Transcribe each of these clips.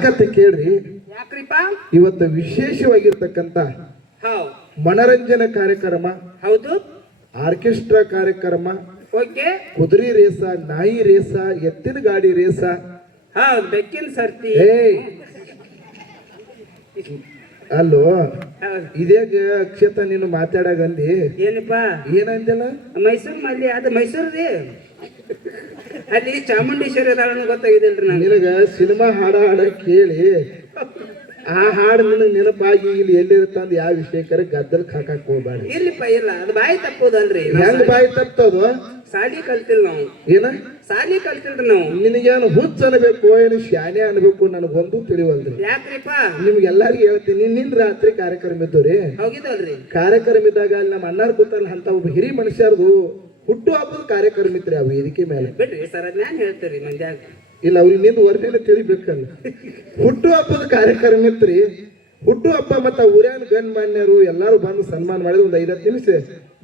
ಯಾಕಂತ ಕೇಳ್ರಿ, ಯಾಕ್ರಿಪ್ಪ? ಇವತ್ತು ವಿಶೇಷವಾಗಿರ್ತಕ್ಕಂಥ ಹೌದು ಮನರಂಜನಾ ಕಾರ್ಯಕ್ರಮ, ಹೌದು, ಆರ್ಕೆಸ್ಟ್ರಾ ಕಾರ್ಯಕ್ರಮ, ಓಕೆ, ಕುದುರೆ ರೇಸ, ನಾಯಿ ರೇಸ, ಎತ್ತಿನ ಗಾಡಿ ರೇಸ, ಹೌದು, ಬೆಕ್ಕಿನ ಸರ್ತಿ. ಏಯ್ ಅಲ್ಲೋ ಹೌದು. ಇದೇ ಅಕ್ಷತ ನೀನು ಮಾತಾಡಗಂದಿ ಏನಪ್ಪ? ಏನಂದಿಲ್ಲ? ಮೈಸೂರು ಮಲ್ಲಿ ಅದು ಮೈಸೂರು ರೀ, ಅಲ್ಲಿ ಚಾಮುಂಡೇಶ್ವರಿ ಅದಾಳ ಗೊತ್ತಾಗಿದಿಲ್ರಿ ನಾನು. ನಿನಗ ಸಿನಿಮಾ ಹಾಡ ಕೇಳಿ ಆ ಹಾಡು ನಿನಗೆ ನೆನಪಾಗಿ ಇಲ್ಲಿ ಎಲ್ಲಿರುತ್ತಂದ್ ಯಾವ ವಿಷಯಕ್ಕರ ಗದ್ದಲ್ ಹಾಕಕ್ ಹೋಗ್ಬೇಡ. ಇರ್ಲಿಪ್ಪ, ಇಲ್ಲ ಅದು ಬಾಯಿ ತಪ್ಪೋದಲ್ರಿ. ಹೆಂಗ್ ಬಾಯಿ ತಪ್ಪದು? ಸಾಲಿ ಕಲ್ತಿಲ್ ನಾವು. ಏನ ಸಾಲಿ ಕಲ್ತಿಲ್ರಿ ನಾವು. ನಿನಗೇನು ಹುಚ್ಚ ಅನ್ಬೇಕು ಏನು ಶಾನೆ ಅನ್ಬೇಕು ನನಗೊಂದು ತಿಳಿವಲ್ರಿ. ಯಾಕ್ರಿಪ್ಪ? ನಿಮ್ಗೆಲ್ಲಾರಿಗೂ ಹೇಳ್ತೀನಿ, ನಿನ್ ರಾತ್ರಿ ಕಾರ್ಯಕ್ರಮ ಇದ್ದವ್ರಿ. ಹೋಗಿದಲ್ರಿ ಕಾರ್ಯಕ್ರಮ ಇದ್ದಾಗ ಅಲ್ಲಿ ನಮ್ಮ ಅಣ್ಣಾರ್ ಕೂತಲ್ಲ ಅಂತ ಒಬ್ಬ ಹಿರಿ ಮನುಷ್ಯರ್ದು ಹುಟ್ಟು ಹಬ್ಬದ ಕಾರ್ಯಕ್ರಮ ಇತ್ರಿ ಆ ವೇದಿಕೆ ಮೇಲೆ. ಬಿಡ್ರಿ ಸರ್, ಅದ್ ನಾನ್ ಹೇಳ್ತೀರಿ ಮಂದ್ಯಾಗ. ಇಲ್ಲ ಅವ್ರಿಗೆ ನಿಂದು ವರ್ಣನೆ ತಿಳಿಬೇಕಲ್ಲ. ಹುಟ್ಟು ಹಬ್ಬದ ಕಾರ್ಯಕ್ರಮ ಇತ್ರಿ. ಹುಟ್ಟು ಹಬ್ಬ ಮತ್ತ ಊರ್ಯಾನ ಗಂಡ್ ಮಾನ್ಯರು ಎಲ್ಲಾರು ಬಂದು ಸನ್ಮಾನ ಮಾಡಿದ್ರು. ಒಂದು 5-10 ನಿಮಿಷ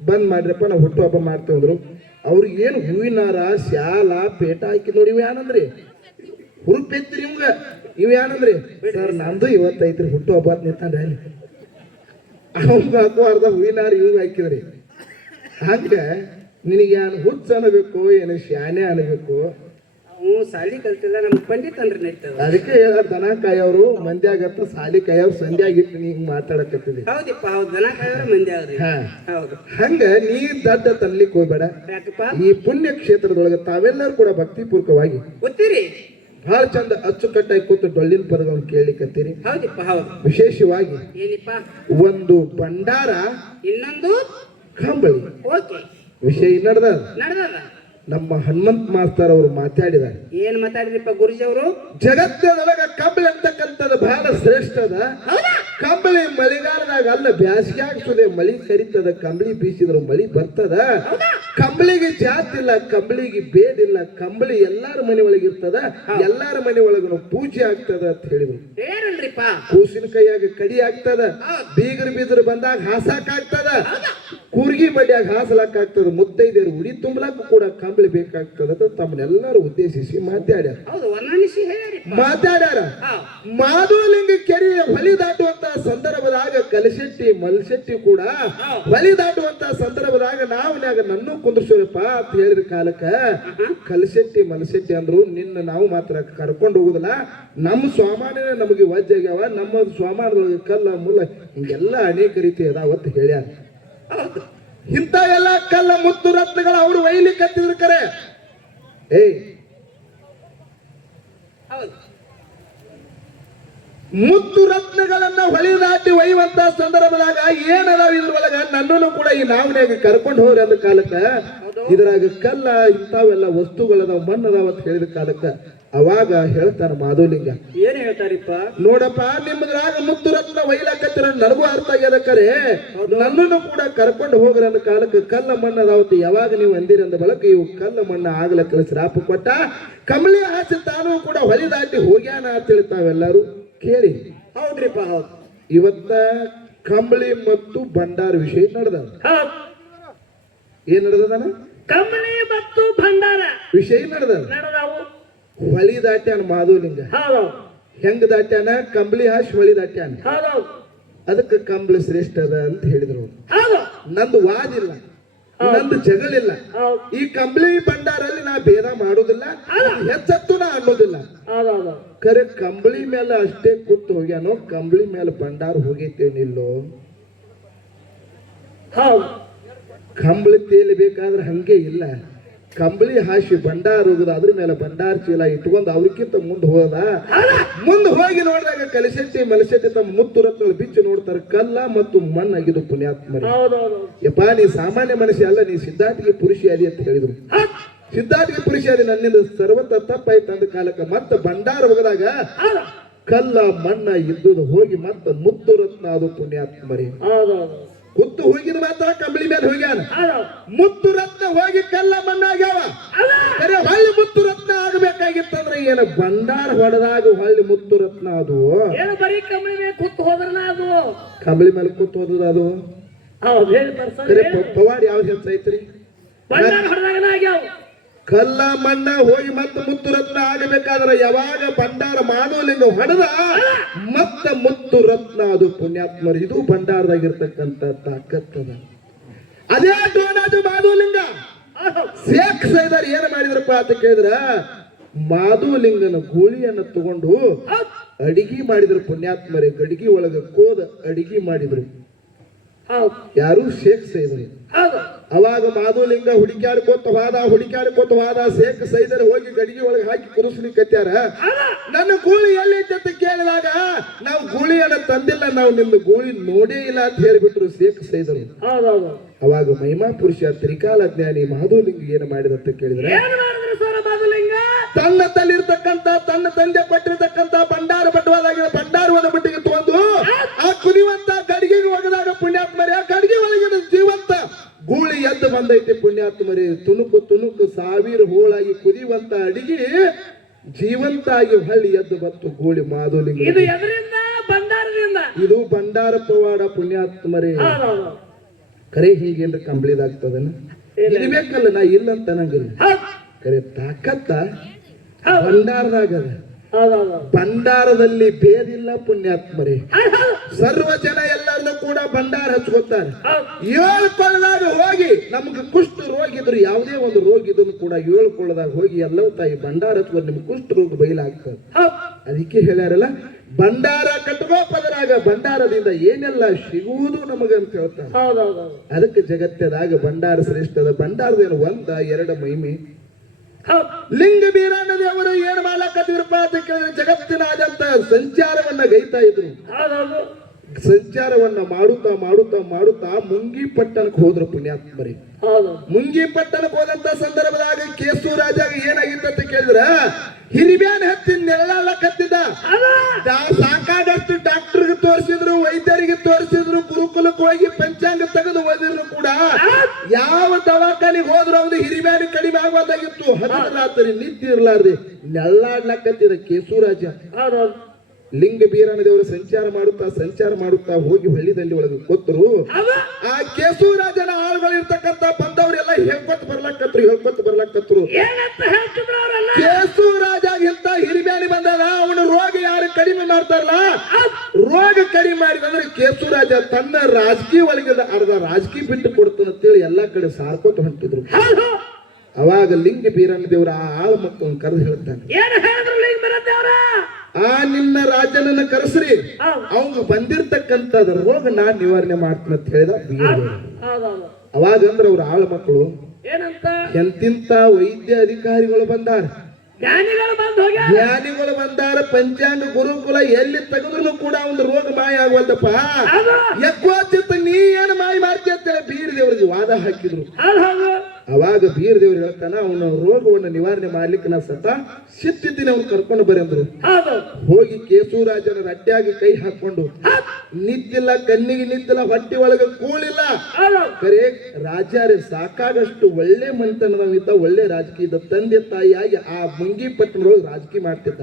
ಬಂದ್ ಮಾಡ್ರಪ್ಪ ನಾವು ಹುಟ್ಟು ಹಬ್ಬ ಮಾಡ್ತೇವಂದ್ರು. ಅವ್ರಿಗೆ ಏನು ಹೂವಿನಾರ, ಶಾಲ, ಪೇಟ ಹಾಕಿ ನೋಡಿ. ಇವ್ ಏನಂದ್ರಿ? ಹುರುಪೆತ್ರಿ ಇವಂಗ. ಇವ್ ಏನಂದ್ರಿ? ಸರ್ ನಂದು ಇವತ್ತೈತ್ರಿ ಹುಟ್ಟು ಹಬ್ಬ ಅಂತ ನಿಂತಾನ್ರಿ. ಅಲ್ಲಿ ಅವಂಗ ಅರ್ಧ ಹೂವಿನಾರ ಇವಂಗ ಹಾಕಿದ್ರಿ. ಹಂಗ ನಿನಗೆ ಏನು ಹುಚ್ಚ ಅನ್ನಬೇಕು ಏನು ಶಾನೆ ಅನ್ನಬೇಕು? ಸಾಲಿ ಕಲ್ತಿಲ್ಲ, ನಮ್ಗೆ ಪಂಡಿತ್ ಅಂದ್ರೆ ನಡೀತದ. ಅದಕ್ಕೆ ಹೇಳ ದನ ಕಾಯವ್ರು ಮಂದ್ಯಾಗತ್ತ, ಸಾಲಿ ಕಾಯವ್ರು ಸಂಧ್ಯಾಗಿಟ್ಟು ನೀ ಹಿಂಗ್ ಮಾತಾಡಕತ್ತಿದಿ. ಹೌದಿಪ್ಪ, ಹೌದು, ದನ ಕಾಯ್ರ ಮಂದಿ ಅವ್ರಿ. ಹೌದು. ಹಂಗ ನೀ ದಡ್ಡ ತನ್ಲಿಕ್ ಹೋಗ್ಬೇಡ. ಯಾಕಪ್ಪ? ಈ ಪುಣ್ಯ ಕ್ಷೇತ್ರದೊಳಗೆ ತಾವೆಲ್ಲರೂ ಕೂಡ ಭಕ್ತಿಪೂರ್ವಕವಾಗಿ ಗೊತ್ತೀರಿ ಬಹಳ ಚಂದ ಅಚ್ಚುಕಟ್ಟಾಗಿ ಕೂತು ಡೊಳ್ಳಿನ ಪದಗಳನ್ನು ಕೇಳಲಿಕ್ಕತ್ತೀರಿ. ಹೌದಿಪ್ಪ, ಹೌದು. ವಿಶೇಷವಾಗಿ ಏನಿಪ್ಪ? ಒಂದು ಭಂಡಾರ, ಇನ್ನೊಂದು ಕಂಬಳಿ. ಓಕೆ, ವಿಷಯ ನಡೆದ ನಮ್ಮ ಹನುಮಂತ ಮಾಸ್ತರ್ ಅವರು ಮಾತಾಡಿದ್ದಾರೆ. ಏನ್ ಮಾತಾಡಿದ್ರಿಪ್ಪ ಗುರುಜಿ ಅವರು? ಜಗತ್ತಿನೊಳಗ ಕಂಬಳಿ ಅಂತಕ್ಕಂಥದ್ದು ಬಹಳ ಶ್ರೇಷ್ಠ ಅದ. ಕಂಬಳಿ ಮಳಿಗಾಲದಾಗ ಅಲ್ಲ, ಬ್ಯಾಸಿಗೆ ಆಗ್ತದೆ, ಮಳಿ ಕರಿತದ. ಕಂಬಳಿ ಬೀಸಿದ್ರು ಮಳಿ ಬರ್ತದ. ಕಂಬಳಿಗೆ ಜಾತಿ ಇಲ್ಲ, ಕಂಬಳಿಗೆ ಬೇಡಿಲ್ಲ. ಕಂಬಳಿ ಎಲ್ಲಾರ ಮನೆ ಒಳಗೆ ಇರ್ತದ, ಎಲ್ಲಾರ ಮನೆ ಒಳಗೂ ಪೂಜೆ ಆಗ್ತದ ಅಂತ ಹೇಳಿದ್ರು. ಏನಲ್ರಿಪ್ಪ? ಕೂಸಿನ ಕೈಯಾಗ ಕಡಿ ಆಗ್ತದ, ಬೀಗರ್ ಬೀದ್ರ ಬಂದಾಗ ಹಾಸಾಕ್ ಆಗ್ತದ, ಕೂರ್ಗಿ ಬಡ್ಯಾಗ ಹಾಸಲಾಕ್ ಆಗ್ತದ, ಮುತ್ತೈದೇರು ಉಡಿ ತುಂಬಲಾಕ ಕೂಡ ಕಂಬಳಿ ಬೇಕಾಗ್ತದ ಅಂತ ತಮ್ಮನ್ನೆಲ್ಲರೂ ಉದ್ದೇಶಿಸಿ ಮಾತಾಡ್ಯಾರ. ಮಾಧವಲಿಂಗ ಕೆರೆಯ ಹೊಳಿ ದಾಟುವಂತ ಸಂದರ್ಭದಾಗ ಕಲಶೆಟ್ಟಿ ಮಲ್ಶೆಟ್ಟಿ ಕೂಡ ಹೊಳಿ ದಾಟುವಂತ ಸಂದರ್ಭದಾಗ ನಾವ್ನ್ಯಾಗ ನನ್ನೂ ಕುಂದ್ರಸೋರಪ್ಪ ಅಂತ ಹೇಳಿದ ಕಾಲಕ್ಕ ಕಲಶೆಟ್ಟಿ ಮಲ್ಶೆಟ್ಟಿ ಅಂದ್ರು, ನಿನ್ನ ನಾವು ಮಾತ್ರ ಕರ್ಕೊಂಡು ಹೋಗುದಿಲ್ಲ, ನಮ್ಮ ಸ್ವಾಮಾನ್ಯ ನಮಗೆ ವಜ್ಜಾಗ್ಯಾವ, ನಮ್ಮ ಸ್ವಾಮಾನದೊಳಗೆ ಕಲ್ಲ ಮುಲ್ಲ ಹಿಂಗೆಲ್ಲ ಅನೇಕ ರೀತಿ ಅದಾವತ್ತು ಹೇಳ್ಯಾರ. ಇಂಥ ಎಲ್ಲ ಕಲ್ಲ ಮುತ್ತು ರತ್ನಗಳ ಅವರು ಒಯ್ಲಿಕ್ಕೆ ಹತ್ತಿದ್ರು ಕರೆ. ಮುತ್ತು ರತ್ನಗಳನ್ನ ಹೊಳಿ ದಾಟಿ ಒಯ್ಯುವಂತ ಸಂದರ್ಭದಾಗ ಏನದಾವ ಇದ್ರೊಳಗ ನನ್ನನ್ನು ಕೂಡ ಈ ನಾವನ್ಯಾಗ ಕರ್ಕೊಂಡು ಹೋಗ್ರಿ ಅಂದ ಕಾಲಕ್ಕ ಇದ್ರಾಗ ಕಲ್ಲ ಇಂಥವೆಲ್ಲ ವಸ್ತುಗಳದಾವ, ಮಣ್ಣದಾವ ಅಂತ ಹೇಳಿದ ಕಾಲಕ್ಕ ಅವಾಗ ಹೇಳ್ತಾನ ಮಾಧವಲಿಂಗ. ಏನ್ ಹೇಳ್ತಾರಿಪ್ಪ? ನೋಡಪ್ಪ, ನಿಮ್ದ್ರಾಗ ಮುತ್ತು ರತ್ನ ಒಯ್ಲಾಕತ್ತಿರ ನನಗೂ ಅರ್ಥ ಆಗ್ಯದ ಕರೆ, ನನ್ನನ್ನು ಕೂಡ ಕರ್ಕೊಂಡು ಹೋಗ್ರಿ ಅಂದ ಕಾಲಕ್ಕೆ ಕಲ್ಲ ಮಣ್ಣ ಅದಾವತ್ತು ಯಾವಾಗ ನೀವು ಅಂದಿರಿ ಅಂದ ಬಳಕ ಇವು ಕಲ್ಲ ಮಣ್ಣ ಆಗ್ಲಕ್ಕ ಶ್ರಾಪ ಕೊಟ್ಟ. ಕಂಬಳಿ ಆಸೆ ತಾನು ಕೂಡ ಹೊಳಿ ದಾಟಿ ಹೋಗ್ಯಾನ ಅಂತ ಹೇಳ್ತಾವೆಲ್ಲರೂ ಕೇಳಿ. ಹೌದ್ರಿಪ್ಪ, ಹೌದು. ಇವತ್ತ ಕಂಬಳಿ ಮತ್ತು ಭಂಡಾರ ವಿಷಯ ನಡೆದ. ಏನ್ ನಡೆದನ? ಕಂಬಳಿ ಮತ್ತು ಭಂಡಾರ ವಿಷಯ ನಡೆದ. ಹೊಳಿ ದಾಟ್ಯಾನ ಮಾಧವಲಿಂಗ. ಹೆಂಗ ದಾಟ್ಯಾನ? ಕಂಬಳಿ ಹಾಸಿ ಹೊಳಿ ದಾಟ್ಯಾನ. ಅದಕ್ಕೆ ಕಂಬಳಿ ಶ್ರೇಷ್ಠ ಅದ ಅಂತ ಹೇಳಿದ್ರು. ನಂದು ವಾದಿಲ್ಲ, ನಂದು ಜಗಳಿಲ್ಲ. ಈ ಕಂಬಳಿ ಭಂಡಾರಲ್ಲಿ ನಾ ಭೇದ ಮಾಡುದಿಲ್ಲ, ಹೆಚ್ಚತ್ತು ನಾ ಅನ್ನೋದಿಲ್ಲ. ಖರೆ ಕಂಬಳಿ ಮೇಲೆ ಅಷ್ಟೇ ಕೂತು ಹೋಗ್ಯಾನೋ, ಕಂಬಳಿ ಮೇಲೆ ಭಂಡಾರ ಹೋಗೈತೇನಿಲ್ಲೋ? ಕಂಬಳಿ ತೇಲಿಬೇಕಾದ್ರೆ ಹಂಗೆ ಇಲ್ಲ. ಕಂಬಳಿ ಹಾಸಿ ಭಂಡಾರ ಹೋಗುದ, ಅದ್ರ ಮೇಲೆ ಭಂಡಾರ ಚೀಲ ಇಟ್ಕೊಂಡು ಅವ್ರಿಗಿಂತ ಮುಂದೆ ಹೋದ. ಮುಂದೆ ಹೋಗಿ ನೋಡಿದಾಗ ಕಲಶೆಟ್ಟಿ ಮಲಶೆಟ್ಟಿ ತಮ್ಮ ಮುತ್ತು ರತ್ನ ಬಿಚ್ಚು ನೋಡ್ತಾರೆ, ಕಲ್ಲ ಮತ್ತು ಮಣ್ಣಾಗಿದ್ದು ಪುಣ್ಯಾತ್ಮರಿ. ಯಪ್ಪ, ನೀ ಸಾಮಾನ್ಯ ಮನುಷ್ಯ ಅಲ್ಲ, ನೀ ಸಿದ್ಧಾರ್ಥಿಗೆ ಪುರುಷಿ ಅದಿ ಅಂತ ಹೇಳಿದ್ರು. ಸಿದ್ಧಾರ್ಥಿಗೆ ಪುರುಷಿ ಅದಿ, ನನ್ನಿಂದ ಸರ್ವತ ತಪ್ಪಾಯ್ತು ಅಂದ ಕಾಲಕ್ಕ ಮತ್ತೆ ಭಂಡಾರ ಹೋಗದಾಗ ಕಲ್ಲ ಮಣ್ಣ ಇದ್ದುದು ಹೋಗಿ ಮತ್ತೆ ಮುತ್ತು ರತ್ನ ಅದು ಪುಣ್ಯಾತ್ಮರಿ. ಮುತ್ತು ಹೋಗಿದ ಮಾತ್ರ ಕಂಬಳಿ ಮೇಲೆ ಹೋಗ್ಯಾನ. ಮುತ್ತು ರತ್ನ ಹೋಗಿ ಕಲ್ಲ ಮಣ್ಣಾಗ್ಯಾವ. ಹೊಳ್ಳಿ ಮುತ್ತು ರತ್ನ ಆಗಬೇಕಾಗಿತ್ತಂದ್ರೆ ಏನು ಭಂಡಾರ ಹೊಡೆದಾಗ ಹೊಳ್ಳಿ ಮುತ್ತು ರತ್ನ ಅದು ಬರೀ ಕಂಬಳಿ ಮೇಲೆ ಕೂತು ಹೋದ್ರ ಅದು ಕಂಬಳಿ ಮೇಲೆ ಕೂತು ಹೋದ್ರ ಅದು ಪವಾಡ ಯಾವ್ದು ಹೆಚ್ಚೈತ್ರಿ? ಕಲ್ಲ ಮಣ್ಣ ಹೋಗಿ ಮತ್ತೆ ಮುತ್ತು ರತ್ನ ಆಗಬೇಕಾದ್ರೆ ಯಾವಾಗ ಭಂಡಾರ ಮಾನವಲಿಂಗ ಹೊಡೆದ ಮತ್ತ ಮುತ್ತು ರತ್ನ ಅದು ಪುಣ್ಯಾತ್ಮರು. ಇದು ಭಂಡಾರದಾಗಿರ್ತಕ್ಕಂಥ ತಾಕತ್ತದ. ಅದೇ ಡೋನಾದು ಮಾಧುಲಿಂಗ ಶೇಖ್ ಸೈದರ್ ಏನ್ ಮಾಡಿದ್ರಪ್ಪ ಅಂತ ಕೇಳಿದ್ರ, ಮಾಧುಲಿಂಗನ ಗೂಳಿಯನ್ನು ತಗೊಂಡು ಅಡಿಗೆ ಮಾಡಿದ್ರು ಪುಣ್ಯಾತ್ಮರೇ. ಗಡಿಗೆ ಒಳಗ ಕೋದ ಅಡಿಗೆ ಮಾಡಿದ್ರು ಯಾರು? ಶೇಖ್ ಸೈದರ್. ಅವಾಗ ಮಾಧುಲಿಂಗ ಹುಡುಕ್ಯಾಡ್ಕೋತ ಹೋದ. ಶೇಖ್ ಸೈದರ್ ಹೋಗಿ ಗಡಿಗೆ ಒಳಗೆ ಹಾಕಿ ಕುದಿಸ್ಲಿಕ್ಕತ್ಯಾರ. ನನ್ನ ಗೂಳಿ ಎಲ್ಲೈತೆ ಅಂತ ಕೇಳಿದಾಗ, ನಾವು ಗೂಳಿಯನ್ನ ತಂದಿಲ್ಲ, ನಾವು ನಿಮ್ದು ಗೂಳಿ ನೋಡೇ ಇಲ್ಲ ಅಂತ ಹೇಳಿಬಿಟ್ರು ಶೇಖ್ ಸೈದರು. ಅವಾಗ ಮಹಿಮಾ ಪುರುಷ ತ್ರಿಕಾಲ ಜ್ಞಾನಿ ಮಾಧುಲಿಂಗ ಏನು ಮಾಡಿದಂತ ಕೇಳಿದ್ರೆ, ತನ್ನ ತಲ್ಲಿರ್ತಕ್ಕಂಥ ತನ್ನ ತಂದೆ ಕೊಟ್ಟಿರ್ತಕ್ಕಂಥ ಭಂಡಾರ ಬಟ್ಟವಾದಾಗಿರೋ ಭಂಡಾರವಾದ ಬಟ್ಟಿಗೆ ತಗೊಂಡು ಆ ಕುದಿಯುವಂತ ಗಡಿಗೆಗೆ ಒಗದಾಗ ಪುಣ್ಯಾತ್ಮರೇ, ಆ ಗಡಿಗೆ ಒಳಗಿನ ಜೀವಂತ ಗೂಳಿ ಎದ್ದು ಬಂದೈತೆ ಪುಣ್ಯಾತ್ಮರೇ. ತುಣುಕು ತುಣುಕು ಸಾವಿರ ಹೋಳಾಗಿ ಕುದಿಯುವಂತ ಅಡಿಗೆ ಜೀವಂತ ಆಗಿ ಹಳ್ಳಿ ಎದ್ದು ಬತ್ತು ಗೂಳಿ ಮಾಧುಲಿಂಗ. ಇದು ಭಂಡಾರ ಪವಾಡ ಪುಣ್ಯಾತ್ಮರೇ. ಕರೆ ಹಿಂಗೇನ್ರ ಕಂಪ್ಲೀದಾಗ್ತದನ ಇರ್ಬೇಕಲ್ಲ, ನಾ ಇಲ್ಲ ಅಂತ ಅನ್ನಂಗಿಲ್ಲ. ಕರೆ ತಾಕತ್ತ ಭಂಡಾರದಾಗದ. ಭಂಡಾರದಲ್ಲಿ ಭೇದಿಲ್ಲ ಪುಣ್ಯಾತ್ಮರೇ. ಸರ್ವ ಜನ ಎಲ್ಲರನ್ನು ಕೂಡ ಭಂಡಾರ ಹಚ್ಕೋತಾರೆ. 7 ಕೊಳ್ಳದಾಗ ಹೋಗಿ ನಮ್ಗೆ ಕುಷ್ಠ ರೋಗ ಇದ್ರು, ಯಾವುದೇ ಒಂದು ರೋಗ ಇದನ್ನು ಕೂಡ 7 ಕೊಳ್ಳದಾಗ ಹೋಗಿ ಎಲ್ಲವೂ ತಾಯಿ ಭಂಡಾರ ಹಚ್ಕೊಂಡು ನಿಮ್ಗೆ ಕುಷ್ಠ ರೋಗ ಬಯಲಾಗ್ತದೆ. ಅದಕ್ಕೆ ಹೇಳ್ಯಾರಲ್ಲ, ಭಂಡಾರ ಕಟ್ಟುವ ಪದರಾಗ ಭಂಡಾರದಿಂದ ಏನೆಲ್ಲ ಸಿಗುವುದು ನಮಗಂತ ಹೇಳ್ತಾರೆ. ಅದಕ್ಕೆ ಜಗತ್ತದಾಗ ಭಂಡಾರ ಶ್ರೇಷ್ಠದ. ಭಂಡಾರದೇನು 1 2 ಮಹಿಮೆ. ಲಿಂಗ ಬೀರಾನ ದೇವರು ಏನ್ ಮಾಡ್ಲಕತ್ತಿದ್ರಪ್ಪ ಅಂತ ಕೇಳಿದ್ರೆ, ಜಗತ್ತಿನಾದ್ಯಂತ ಸಂಚಾರವನ್ನ ಗೈತಾ ಇದ್ರು. ಸಂಚಾರವನ್ನ ಮಾಡುತ್ತಾ ಮಾಡುತ್ತಾ ಮಾಡುತ್ತಾ ಮುಂಗಿ ಪಟ್ಟಣಕ್ಕೆ ಹೋದ್ರು ಪುಣ್ಯಾತ್ಮರಿ. ಮುಂಗಿ ಪಟ್ಟಣಕ್ಕೆ ಹೋದಂತ ಸಂದರ್ಭದಾಗ ಕೇಸು ರಾಜಾಗ ಏನಾಗಿತ್ತು ಕೇಳಿದ್ರ, ಹಿರಿಬ್ಯಾನ್ ಹತ್ತಿ ನೆರಳಾಕತ್ತಿದ್ದ. ಸಾಕಾದಷ್ಟು ಡಾಕ್ಟರ್ಗೆ ತೋರಿಸಿದ್ರು, ವೈದ್ಯರಿಗೆ ತೋರಿಸಿದ್ರು, ಗುರುಕುಲಕ್ಕೆ ಹೋಗಿ ಪಂಚಾಂಗ ತೆಗೆದು ಓದಿದ್ರು ಕೂಡ ಯಾವ ದವಾಖಾನಿಗೆ ಹೋದ್ರು ಅವ್ನು ಹಿರಿಬ್ಯಾನಿ ಕಡಿಮೆ ಆಗೋದಾಗಿತ್ತು. ಹದಿರಾತ್ರಿ ನಿದ್ದೆ ಇರ್ಲಾರ್ದೆ ನೆರಳಾಡ್ಲಕತ್ತಿದ ಕೇಸು ರಾಜ. ಲಿಂಗ ಬೀರನ ದೇವರು ಸಂಚಾರ ಮಾಡುತ್ತಾ ಹೋಗಿ ಹಳ್ಳಿದಲ್ಲಿ ಒಳಗೆ ಕೂತರು. ಆ ಕೇಸು ರಾಜನ ಆಳುಗಳು ಇರ್ತಕ್ಕಂಥ ಬಂದವರೆಲ್ಲ ಹೇಳ್ಕೊತ ಬರ್ಲಕತ್ರು. ಕೇಸು ರಾಜ ಇಂತ ಹಿರಿಬ್ಯಾನಿ ಬಂದಾಗ ಅವನು ರೋಗ ಯಾರು ಕಡಿಮೆ ಮಾಡ್ತಾರಲ್ಲ, ರೋಗ ಕಡಿಮೆ ಮಾಡಿದಂದ್ರೆ ಕೇಸು ರಾಜ ತನ್ನ ರಾಜಕೀಯ ಒಳಗಿದ ಅರ್ಧ ರಾಜಕೀಯ ಬಿಟ್ಟು ಕೊಡ್ತಾನಂತೇಳಿ ಎಲ್ಲಾ ಕಡೆ ಸಾರ್ಕೋತ ಹೊಂಟಿದ್ರು. ಅವಾಗ ಲಿಂಗ ಬೀರನ ದೇವರ ಆ ಆಳು ಮಕ್ಕಳನ್ನು ಕರೆದು ಹೇಳ್ತಾನೆ, ಆ ನಿನ್ನ ರಾಜನನ್ನ ಕರೆಸ್ರಿ, ಅವಂಗ ಬಂದಿರ್ತಕ್ಕಂಥದ ರೋಗ ನಾನ್ ನಿವಾರಣೆ ಮಾಡ್ತೀನಿ ಅಂತ ಹೇಳಿದ ಬೀರದೇವರು. ಅವಾಗ ಅಂದ್ರೆ ಅವ್ರ ಆಳು ಮಕ್ಕಳು ಎಂತಿಂತ ವೈದ್ಯ ಅಧಿಕಾರಿಗಳು ಬಂದಾರ, ಜ್ಞಾನಿಗಳು ಬಂದಾರ, ಪಂಚಾಂಗ ಗುರುಕುಲ ಎಲ್ಲಿ ತೆಗೆದ್ರು ಕೂಡ ಒಂದು ರೋಗ ಮಾಯ ಆಗುವಂತಪ್ಪ. ಯಕ್ವಾಚಿತ್ತ ನೀ ಏನು ಮಾಯ ಮಾಡ್ತೀಯ ಅಂತ ಬೀರದೇವರಿಗೆ ವಾದ ಹಾಕಿದ್ರು. ಅವಾಗ ಬೀರದೇವ್ರು ಹೇಳ್ತಾನ, ಅವನ ರೋಗವನ್ನು ನಿವಾರಣೆ ಮಾಡ್ಲಿಕ್ಕೆ ನಾ ಸತ ಸಿದ್ಧಿದ್ದೀನಿ, ಅವ್ನು ಕರ್ಕೊಂಡು ಬರಂದ್ರು. ಹೋಗಿ ಕೇಸೂರಾಜನ ರಡ್ಡಿಯಾಗಿ ಕೈ ಹಾಕೊಂಡು, ನಿದ್ದಿಲ್ಲ, ಕಣ್ಣಿಗೆ ನಿದ್ದಿಲ್ಲ, ಹೊಟ್ಟೆ ಒಳಗೆ ಕೂಳಿಲ್ಲ. ಕರೆ ರಾಜಾರೇ ಸಾಕಾಗಷ್ಟು ಒಳ್ಳೆ ಮನೆತನದ ಒಳ್ಳೆ ರಾಜಕೀಯದ ತಂದೆ ತಾಯಿಯಾಗಿ ಆ ಮುಂಗಿ ಪಟ್ಟಣದೊಳಗೆ ರಾಜಕೀಯ ಮಾಡ್ತಿದ್ದ.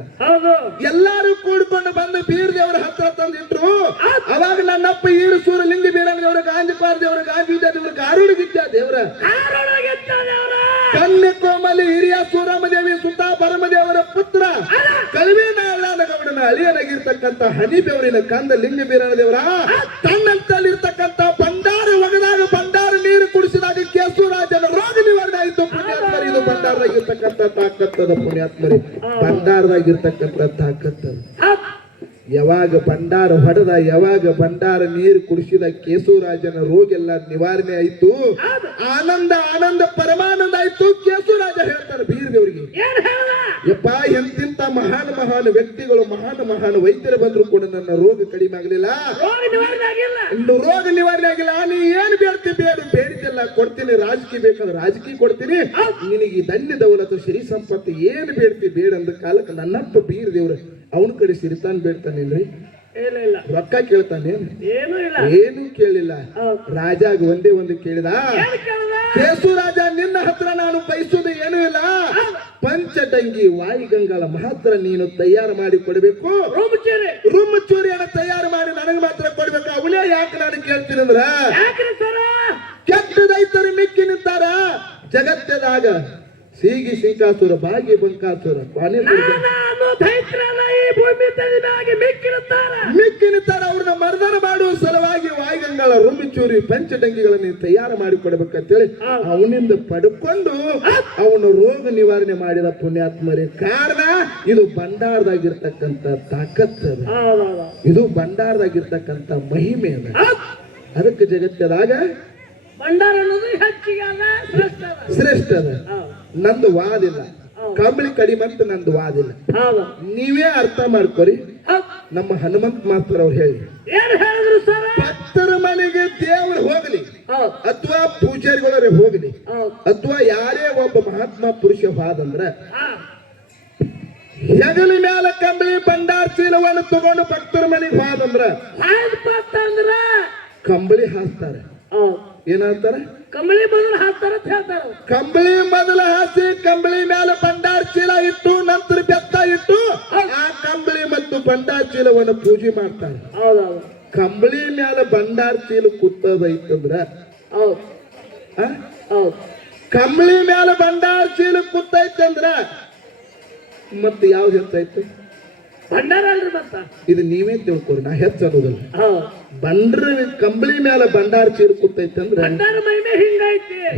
ಎಲ್ಲಾರು ಕೂಡ್ಕೊಂಡು ಬಂದು ಬೀರದೇವರ ಹತ್ರ ತಂದಿಟ್ರು. ಅವಾಗ ನನ್ನಪ್ಪ ಈರು ಸೂರ ಲಿಂಗ ಬೀರನ ದೇವರ, ಗಾಂಧಿಪಾರ ದೇವರ, ಗಾಂಧೀಜ ದೇವರ, ಕಾರೂಡಿಗಿದ್ದ ದೇವರ, ಕನ್ನೆ ಕೋಮಲಿ ಹಿರಿಯ ಸೂರಮದೇವಿ ಸುತ ಬರಮದೇವರ ಪುತ್ರ, ಕಲ್ವಿ ನಾರಾಯಣ ಗೌಡನ ಅಳಿಯನಾಗಿರ್ತಕ್ಕಂಥ ಹನಿಬೇವರಿನ ಕಂದ ಲಿಂಗ ಬೀರನ ದೇವರ ತನ್ನಂತಲ್ಲಿರ್ತಕ್ಕಂಥ ಭಂಡಾರ ಒಗದಾಗ ಭಂಡಾರ ನೀರು ಕುಡಿಸಿದಾಗ ಕೇಸೂರಾಜನ ರೋಗ ನಿವಾರಣೆ ಆಯಿತು. ಪುಣ್ಯಾತ್ಮರಿ, ಇದು ಭಂಡಾರದಾಗಿರ್ತಕ್ಕಂಥ ತಾಕತ್ತದ ಪುಣ್ಯಾತ್ಮರಿ, ಭಂಡಾರದಾಗಿರ್ತಕ್ಕಂಥ ತಾಕತ್ತದ. ಯಾವಾಗ ಭಂಡಾರ ಹೊಡೆದ, ಯಾವಾಗ ಭಂಡಾರ ನೀರು ಕುಡಿಸಿದ ಕೇಸೂರಾಜನ ರೋಗ ಎಲ್ಲ ನಿವಾರಣೆ ಆಯ್ತು. ಆನಂದ ಪರಮಾನಂದ ಆಯ್ತು. ಕೇಸೂರಾಜ ಹೇಳ್ತಾರೆ ಬೀರದೇವರಿಗೆ, ಯಪ್ಪ ಎಂತಿಂತ ಮಹಾನ್ ವ್ಯಕ್ತಿಗಳು, ಮಹಾನ್ ವೈದ್ಯರು ಬಂದ್ರು ಕೂಡ ನನ್ನ ರೋಗ ಕಡಿಮೆ ಆಗಲಿಲ್ಲ, ಇನ್ನು ರೋಗ ನಿವಾರಣೆ ಆಗಿಲ್ಲ. ನೀ ಏನು ಬೇಡ್ತಿ ಬೇಡಿದ್ದೆಲ್ಲ ಕೊಡ್ತೀನಿ, ರಾಜಕೀಯ ಬೇಕಾದ್ರೆ ರಾಜಕೀಯ ಕೊಡ್ತೀನಿ, ನಿನಗೆ ಧನ್ಯ ದೌಲತ್ತು ಸಿರಿ ಸಂಪತ್ತು ಏನು ಬೇಡ್ತಿ ಬೇಡ ಅಂದ ಕಾಲಕ್ಕೆ ನನ್ನಪ್ಪ ಬೀರದೇವ್ರ ಅವನ ಕಡೆ ಸಿರಿತಾನ್ ಬೇಡ್ತಾನೇನ್ರಿ, ರೊಕ್ಕ ಕೇಳ್ತಾನೆ? ಏನು ಕೇಳಿಲ್ಲ. ರಾಜಾಗ ಒಂದೇ ಒಂದು ಕೇಳಿದ, ಕೇಸೂರಾಜ ನಿನ್ನ ಹತ್ರ ನಾನು ಬಯಸುವುದು ಏನೂ ಇಲ್ಲ, ಪಂಚಟಂಗಿ ವಾಯುಗಂಗಳ ಮಾತ್ರ ನೀನು ತಯಾರು ಮಾಡಿ ಕೊಡಬೇಕು, ರುಮ್ಮಚೂರಿಯನ್ನು ತಯಾರು ಮಾಡಿ ನನಗೆ ಮಾತ್ರ ಕೊಡ್ಬೇಕು. ಅವಳೇ ಯಾಕೆ ನಾನು ಕೇಳ್ತೀನಿ ಅಂದ್ರ, ಕೆಟ್ಟ ರೈತರು ಮಿಕ್ಕಿ ನಿಂತಾರ ಜಗತ್ತದಾಗ. ಸೀಗಿ ಶಿಂಕಾಸುರ ಬಾಗಿ ಬಂಕಾಸುರ ನಾನು ದೈತ್ಯರಲ್ಲ ಈ ಭೂಮಿ ತಲೆಯಾಗಿ ಮಿಕ್ಕಿನಿತ್ತಾರ ಅವ್ರನ್ನ ಮರ್ದನ ಮಾಡುವ ಸಲುವಾಗಿ ವಾಯುಗಂಗಳ ರುಂಬಿಚೂರಿ ಪಂಚಡಂಗಿಗಳನ್ನು ತಯಾರು ಮಾಡಿಕೊಡ್ಬೇಕಂತೇಳಿ ಅವನಿಂದ ಪಡ್ಕೊಂಡು ಅವನು ರೋಗ ನಿವಾರಣೆ ಮಾಡಿದ ಪುಣ್ಯಾತ್ಮರೇ. ಕಾರಣ ಇದು ಭಂಡಾರದಾಗಿರ್ತಕ್ಕಂಥ ತಾಕತ್ ಅದ, ಇದು ಭಂಡಾರದಾಗಿರ್ತಕ್ಕಂಥ ಮಹಿಮೆ ಅದ. ಅದಕ್ಕೆ ಜಗತ್ತದಾಗ ಭಂಡಾರ ಅನ್ನೋದು ಹೆಚ್ಚಿಗೆ ಶ್ರೇಷ್ಠ ಅದ. ನಂದು ವಾದಿಲ್ಲ, ಕಂಬಳಿ ಕಡಿಮೆ ಅಂತ ನಂದು ವಾದಿಲ್ಲ. ನೀವೇ ಅರ್ಥ ಮಾಡ್ಕೊರಿ. ನಮ್ಮ ಹನುಮಂತ ಮಾಸ್ತರ್ ಅವ್ರು ಹೇಳಿ, ಭಕ್ತರ ಮನೆಗೆ ದೇವರು ಹೋಗಲಿ ಅಥವಾ ಪೂಜಾರಿಗಳವರೇ ಹೋಗಲಿ ಅಥವಾ ಯಾರೇ ಒಬ್ಬ ಮಹಾತ್ಮ ಪುರುಷ ಹೋದಂದ್ರ ಹೆಗಲ ಮ್ಯಾಲ ಕಂಬಳಿ ಭಂಡಾರ ಚೀಲವನ್ನು ತಗೊಂಡು ಭಕ್ತರ ಮನೆಗೆ ಹೋದಂದ್ರ ಕಂಬಳಿ ಹಾಸ್ತಾರೆ. ಏನಂತಾರ? ಕಂಬಳಿ ಮೊದಲು ಹಾಕ್ತಾರ ಅಂತ ಹೇಳ್ತಾರ. ಕಂಬಳಿ ಮೊದಲು ಹಾಸಿ ಕಂಬಳಿ ಮೇಲೆ ಭಂಡಾರ ಚೀಲ ಇಟ್ಟು ನಂತರ ಬೆತ್ತ ಇಟ್ಟು ಆ ಕಂಬಳಿ ಮತ್ತು ಭಂಡಾರ ಚೀಲವನ್ನು ಪೂಜೆ ಮಾಡ್ತಾರೆ. ಕಂಬಳಿ ಮೇಲೆ ಭಂಡಾರ ಚೀಲ ಕೂತದೈತಂದ್ರ ಕಂಬಳಿ ಮೇಲೆ ಭಂಡಾರ ಚೀಲ ಕೂತೈತಂದ್ರ ಮತ್ತೆ ಯಾವ್ದು ಹೆಚ್ಚಾಯ್ತು? ಭಂಡಾರ ಅಲ್ರಿ. ಮತ್ತ ಇದು ನೀವೇ ತಿಳ್ಕೊರಿ, ನಾ ಹೆಚ್ಚ ಅನ್ನೋದಿಲ್ಲ. ಬಂಡ್ರ ಕಂಬಳಿ ಮೇಲೆ ಭಂಡಾರ ಚೀಲ ಕೂತೈತೆ ಅಂದ್ರೆ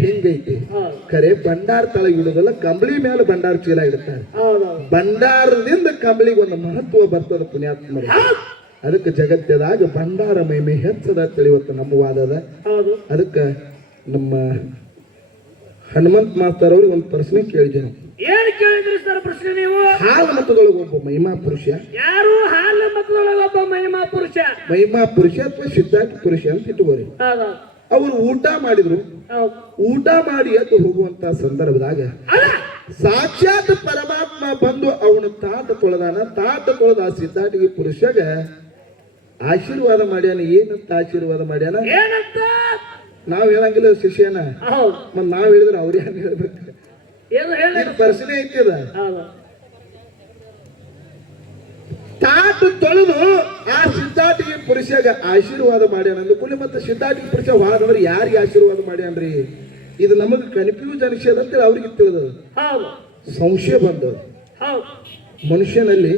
ಹಿಂಗೈತಿ. ಖರೆ ಭಂಡಾರ ತಳಗ ಇಡುದಲ್ಲ, ಕಂಬಳಿ ಮೇಲೆ ಭಂಡಾರ ಚೀಲ ಇಡುತ್ತಾರೆ. ಭಂಡಾರದಿಂದ ಕಂಬಳಿಗೆ ಒಂದು ಮಹತ್ವ ಬರ್ತದ ಪುಣ್ಯಾತ್ಮರು. ಅದಕ್ಕೆ ಜಗತ್ತದಾಗ ಭಂಡಾರ ಮಹಿಮೆ ಹೆಚ್ಚದ ತಿಳಿವತ್ತು ನಮ್ಮ ವಾದದ. ಅದಕ್ಕೆ ನಮ್ಮ ಹನುಮಂತ ಮಾಸ್ತರ್ ಅವ್ರಿಗೆ ಒಂದು ಪ್ರಶ್ನೆ ಕೇಳಿದ್ದೇನೆ. ಏನ್ ಕೇಳಿದ್ರಿ ಸರ್ ಪ್ರಶ್ನೆ ನೀವು? ಹಾಲು ಮತದೊಳಗೆ ಒಬ್ಬ ಮಹಿಮಾ ಪುರುಷ ಯಾರು? ಹಾಲು ಮತದೊಳಗೆ ಒಬ್ಬ ಮಹಿಮಾ ಪುರುಷ. ಮಹಿಮಾ ಪುರುಷ ಅಥವಾ ಸಿದ್ಧಾರ್ಥಿ ಪುರುಷ ಅಂತ ಇಟ್ಟುಕೋರಿ. ಅವರು ಊಟ ಮಾಡಿದ್ರು. ಊಟ ಮಾಡಿ ಎದ್ದು ಹೋಗುವಂತ ಸಂದರ್ಭದಾಗ ಸಾಕ್ಷಾತ್ ಪರಮಾತ್ಮ ಬಂದು ಅವನ ತಾಟ ತೊಳೆದಾನ. ತಾಟ ತೊಳೆದ ಆ ಸಿದ್ಧಾರ್ಥಿಗೆ ಪುರುಷಗ ಆಶೀರ್ವಾದ ಮಾಡ್ಯಾನ. ಏನಂತ ಆಶೀರ್ವಾದ ಮಾಡ್ಯಾನ? ನಾವ್ ಹೇಳಂಗಿಲ್ಲ ಶಿಷ್ಯನ, ಮತ್ ನಾವ್ ಹೇಳಿದ್ರೆ ಅವ್ರ ಏನ್ ಹೇಳ್ಬೇಕು? ಪ್ರಶ್ನೆ ಐತಿದ. ತಾಟ ತೊಳೆದು ಆ ಸಿದ್ಧಾರ್ಥಿಗೆ ಪುರುಷಗ ಆಶೀರ್ವಾದ ಮಾಡ್ಯಾನ ಅಂದ ಕೂಡಲೇ ಮತ್ತೆ ಸಿದ್ಧಾರ್ಥಿಗೆ ಪುರುಷ ವಾದವ್ರು ಯಾರಿಗೆ ಆಶೀರ್ವಾದ ಮಾಡ್ಯಾನ್ರಿ? ಇದು ನಮಗ್ ಕನ್ಫ್ಯೂಸ್ ಅನಿಸ್ಯದ ಅಂತೇಳಿ ಅವ್ರಿಗೆ ತಿಳಿದದು. ಸಂಶಯ ಬಂದದ್ದು. ಮನುಷ್ಯನಲ್ಲಿ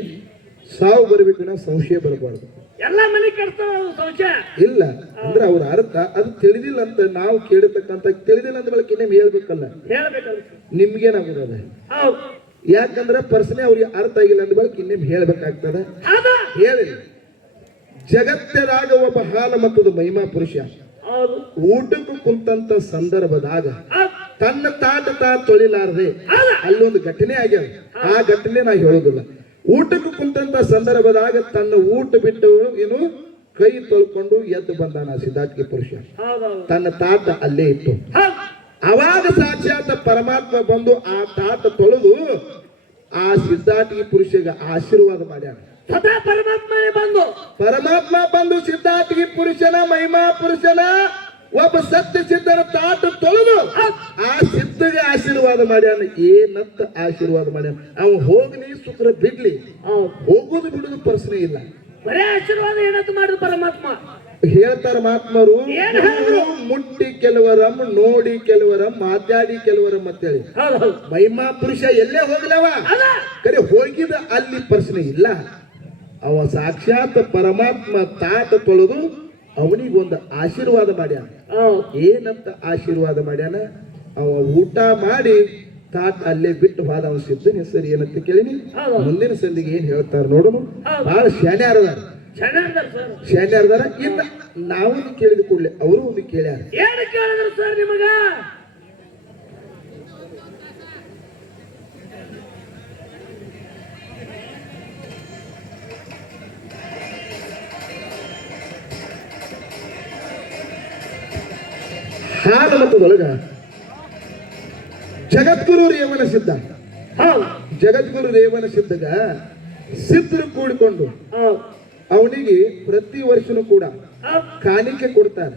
ಸಾವು ಬರಬೇಕು, ನಾವು ಸಂಶಯ ಬರಬಾರ್ದು. ಎಲ್ಲ ಮನೆ ಕೆಡ್ತಾವ ಸಂಶಯ ಇಲ್ಲ ಅಂದ್ರೆ ಅವ್ರ ಅರ್ಥ ಅದು ತಿಳಿದಿಲ್ಲ ಅಂತ ನಾವು ಕೇಳತಕ್ಕಂತ. ತಿಳಿದಿಲ್ಲ ಅಂದ ಬಳಕ ಇನ್ನೇಮ್ ಹೇಳ್ಬೇಕಲ್ಲ, ನಿಮ್ಗೇನಾಗುದ? ಯಾಕಂದ್ರೆ ಪ್ರಶ್ನೆ ಅವ್ರಿಗೆ ಅರ್ಥ ಆಗಿಲ್ಲ ಅಂದ ಬಳಕ ಇನ್ನೇಮ್ ಹೇಳ್ಬೇಕಾಗ್ತದ. ಹೇಳಿ, ಜಗತ್ತದಾಗ ಒಬ್ಬ ಹಾಲ ಮತ್ತದ ಮಹಿಮಾ ಪುರುಷ ಊಟಕ್ಕೂ ಕುಂತಂತ ಸಂದರ್ಭದಾಗ ತನ್ನ ತಾಟ ತೊಳಿಲಾರದೆ ಅಲ್ಲೊಂದು ಘಟನೆ ಆಗ್ಯಾವ. ಆ ಘಟನೆ ನಾ ಹೇಳೋದಿಲ್ಲ. ಊಟಕ್ಕೂ ಕುಂತಂತ ಸಂದರ್ಭದಾಗ ತನ್ನ ಊಟ ಬಿಟ್ಟು ಏನು ಕೈ ತೊಳ್ಕೊಂಡು ಎದ್ದು ಬಂದಾನ ಸಿದ್ಧಾರ್ಥಿಗೆ ಪುರುಷ. ತನ್ನ ತಾಟ ಅಲ್ಲೇ ಇತ್ತು. ಅವಾಗ ಸಾಕ್ಷಾತ್ ಪರಮಾತ್ಮ ಬಂದು ಆ ತಾಟ ತೊಳೆದು ಆ ಸಿದ್ಧಾರ್ಥಿಗೆ ಪುರುಷಗೆ ಆಶೀರ್ವಾದ ಮಾಡ್ಯಾನ. ಪರಮಾತ್ಮ ಬಂದು ಸಿದ್ಧಾರ್ಥಿಗೆ ಪುರುಷನ ಮಹಿಮಾ ಪುರುಷನ ಒಬ್ಬ ಸತ್ಯ ಸಿದ್ಧನ ತಾಟ ತೊಳೆದು ಆ ಸಿದ್ಧಗೆ ಆಶೀರ್ವಾದ ಮಾಡ್ಯಾನ. ಏನಂತ ಆಶೀರ್ವಾದ ಮಾಡ್ಯಾನ? ಅವ ಹೋಗ್ಲಿ ಸುಖರ ಬಿಡ್ಲಿ, ಹೋಗೋದು ಬಿಡುದು ಪ್ರಶ್ನೆ ಇಲ್ಲ. ಬರೇ ಆಶೀರ್ವಾದ ಏನಂತ ಮಾಡಿದ ಪರಮಾತ್ಮ ಹೇಳ್ತಾರ ಮಹಾತ್ಮರು. ಮುಟ್ಟಿ ಕೆಲವರಮ್ಮ, ನೋಡಿ ಕೆಲವರಮ್ಮ, ಮಾತಾಡಿ ಕೆಲವರಮ್ಮ ಅಂತೇಳಿ. ಮಹಿಮಾ ಪುರುಷ ಎಲ್ಲೇ ಹೋಗ್ಲವ ಕರೆ ಹೋಗಿದ ಅಲ್ಲಿ ಪ್ರಶ್ನೆ ಇಲ್ಲ. ಅವ ಸಾಕ್ಷಾತ್ ಪರಮಾತ್ಮ ತಾಟ ತೊಳೆದು ಅವನಿಗೊಂದು ಆಶೀರ್ವಾದ ಮಾಡ್ಯಾನ. ಏನಂತ ಆಶೀರ್ವಾದ ಮಾಡ್ಯಾನ? ಅವ ಊಟ ಮಾಡಿ ತಾಟ ಅಲ್ಲೇ ಬಿಟ್ಟು ಹೋದ. ಅವನ ಸಿದ್ಧನ ಹೆಸರು ಏನಂತ ಕೇಳಿನಿ. ಮುಂದಿನ ಸಂದಿಗೆ ಏನ್ ಹೇಳ್ತಾರ ನೋಡೋಣ. ಬಹಳ ಶಾನ್ಯಾರದಾರ. ಇನ್ನ ನಾವು ಕೇಳಿದ ಕೂಡಲೇ ಅವರು ಒಂದು ಕೇಳ್ಯಾರ. ಏನು ಕೇಳಿದ್ರು ಸರ್ ನಿಮಗ? ಹಾಲು ಮತದೊಳಗ ಜಗದ್ಗುರು ರೇವಣ ಸಿದ್ಧ. ಜಗದ್ಗುರು ರೇವಣ ಸಿದ್ಧಗ ಸಿದ್ಧರು ಕೂಡಿಕೊಂಡು ಅವನಿಗೆ ಪ್ರತಿ ವರ್ಷನೂ ಕೂಡ ಕಾಣಿಕೆ ಕೊಡ್ತಾರೆ.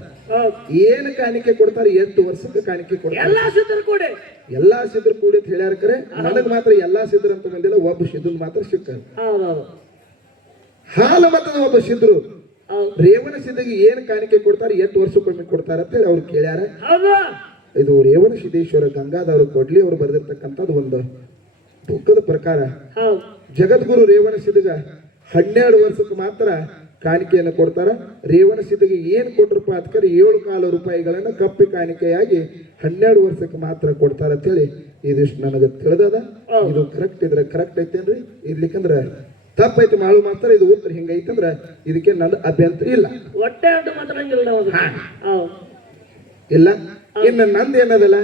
ಏನು ಕಾಣಿಕೆ ಕೊಡ್ತಾರೆ? 8 ವರ್ಷಕ್ಕೆ ಕಾಣಿಕೆ ಕೊಡ್ತಾರೆ. ಎಲ್ಲಾ ಸಿದ್ಧರು ಕೂಡಿ ಅಂತ ಹೇಳ್ಯಾರ. ಕರೆ ನನಗ್ ಮಾತ್ರ ಎಲ್ಲಾ ಸಿದ್ಧರು ಅಂತ ಬಂದಿಲ್ಲ, ಒಬ್ಬ ಸಿದ್ಧನ್ ಮಾತ್ರ ಸಿಕ್ಕ. ಹಾಲು ಮತದ ಒಬ್ಬ ಸಿದ್ಧರು ರೇವಣ ಸಿದ್ಧಗೆ ಏನ್ ಕಾಣಿಕೆ ಕೊಡ್ತಾರೆ, 8 ವರ್ಷಕ್ಕೊಮ್ಮೆ ಕೊಡ್ತಾರ ಅಂತ ಹೇಳಿ ಅವ್ರು ಕೇಳ್ಯಾರ. ಇದು ರೇವಣ ಸಿದ್ದೇಶ್ವರ ಗಂಗಾಧರ ಕೊಡ್ಲಿ ಅವರು ಬರೆದಿರ್ತಕ್ಕಂಥದ್ದು ಒಂದು ಬುಕ್ಕದ ಪ್ರಕಾರ ಹೌದು ಜಗದ್ಗುರು ರೇವಣ ಸಿದ್ಧಗ 12 ವರ್ಷಕ್ಕೆ ಮಾತ್ರ ಕಾಣಿಕೆಯನ್ನು ಕೊಡ್ತಾರ. ರೇವಣ ಸಿದ್ಧಗೆ ಏನ್ ಕೊಟ್ರಪ್ಪ ಅದಕ್ಕೆ 7 ರೂಪಾಯಿಗಳನ್ನ ಕಪ್ಪಿ ಕಾಣಿಕೆಯಾಗಿ 12 ವರ್ಷಕ್ಕೆ ಮಾತ್ರ ಕೊಡ್ತಾರ ಅಂತೇಳಿ ಇದಿಷ್ಟು ನನಗೆ ತಿಳಿದದ. ಇದು ಕರೆಕ್ಟ್ ಇದ್ರೆ ಕರೆಕ್ಟ್ ಐತೇನ್ರಿ? ಇರ್ಲಿಕ್ಕಂದ್ರ ತಪ್ಪೈತಿ ಮಾಡು ಮಾತ್ರ ಇದು ಉತ್ತರ ಹಿಂಗೈತಂದ್ರ ಇದಕ್ಕೆ ನನ್ನ ಅಭ್ಯಂತರ ಇಲ್ಲ. ಹೊಟ್ಟೆ ಅಡ್ಡು ಮಾತ್ರ ಹೌದು ಇಲ್ಲ. ಇನ್ನು ನಂದೇನದಲ್ಲ,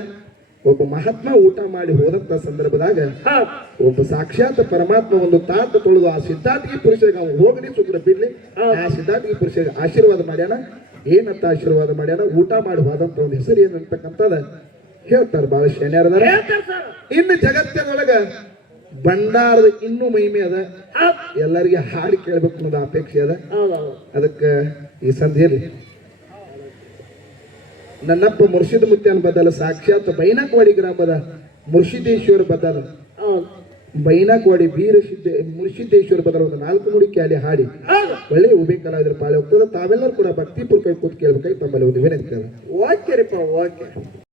ಒಬ್ಬ ಮಹಾತ್ಮ ಊಟ ಮಾಡಿ ಹೋದಂತ ಸಂದರ್ಭದಾಗ ಹೌದು ಒಬ್ಬ ಸಾಕ್ಷಾತ್ ಪರಮಾತ್ಮ ಒಂದು ತಾಟ ತೊಳೆದು ಆ ಸಿದ್ಧಾರ್ಥಿಗೆ ಪುರುಷರಿಗೆ ಅವ್ನು ಹೋಗಲಿ ಸುಗ್ರ ಬಿಡ್ಲಿ, ಆ ಸಿದ್ಧಾರ್ಥಿಗೆ ಪುರುಷರಿಗೆ ಆಶೀರ್ವಾದ ಮಾಡ್ಯಾನ. ಏನಂತ ಆಶೀರ್ವಾದ ಮಾಡ್ಯಾನ? ಊಟ ಮಾಡಿ ಹೋದಂತ ಒಂದು ಹೆಸರು ಏನಂತಕ್ಕಂಥದ ಹೇಳ್ತಾರ. ಬಹಳ ಶನಿಯಾರದಾರ. ಹೇಳ್ತಾರೆ ಸರ್. ಇನ್ನು ಜಗತ್ತಿನೊಳಗ ಭಂಡಾರದ ಇನ್ನೂ ಮಹಿಮೆ ಅದ. ಹೌದು ಎಲ್ಲರಿಗೆ ಹಾಡಿ ಕೇಳ್ಬೇಕು ಅನ್ನೋದು ಅಪೇಕ್ಷೆ ಅದ. ಹೌದು ಅದಕ್ಕೆ ಈ ಸಂಧಿಯಲ್ಲಿ ನನ್ನಪ್ಪ ಮುರ್ಷಿದ್ ಮುತ್ಯಾನ ಬದಲ ಸಾಕ್ಷಾತ್ ಬೈನಾಕವಾಡಿ ಗ್ರಾಮದ ಮುರ್ಷಿದೇಶ್ವರ ಬದಲ ಹೌದು ಬೈನಾಕವಾಡಿ ಮುರ್ಷಿದೇಶ್ವರ ಬದಲ ಒಂದು 4 ನುಡಿ ಕ್ಯಾಲಿ ಹಾಡಿ ಹೌದು ಒಳ್ಳೆ ಉಭಯ ಕಲಾವಿದರ ಪಾಳೆ ಹೋಗ್ತದೆ. ತಾವೆಲ್ಲರೂ ಕೂಡ ಭಕ್ತಿಪೂರ್ವಕ ಕೂತ್ ಕೇಳ್ಬೇಕಾಗಿ ತಮ್ಮಲ್ಲಿ ಒಂದು ವಿನಂತಿ. ಓಕೆ ರೀಪ್ಪ ಓಕೆ.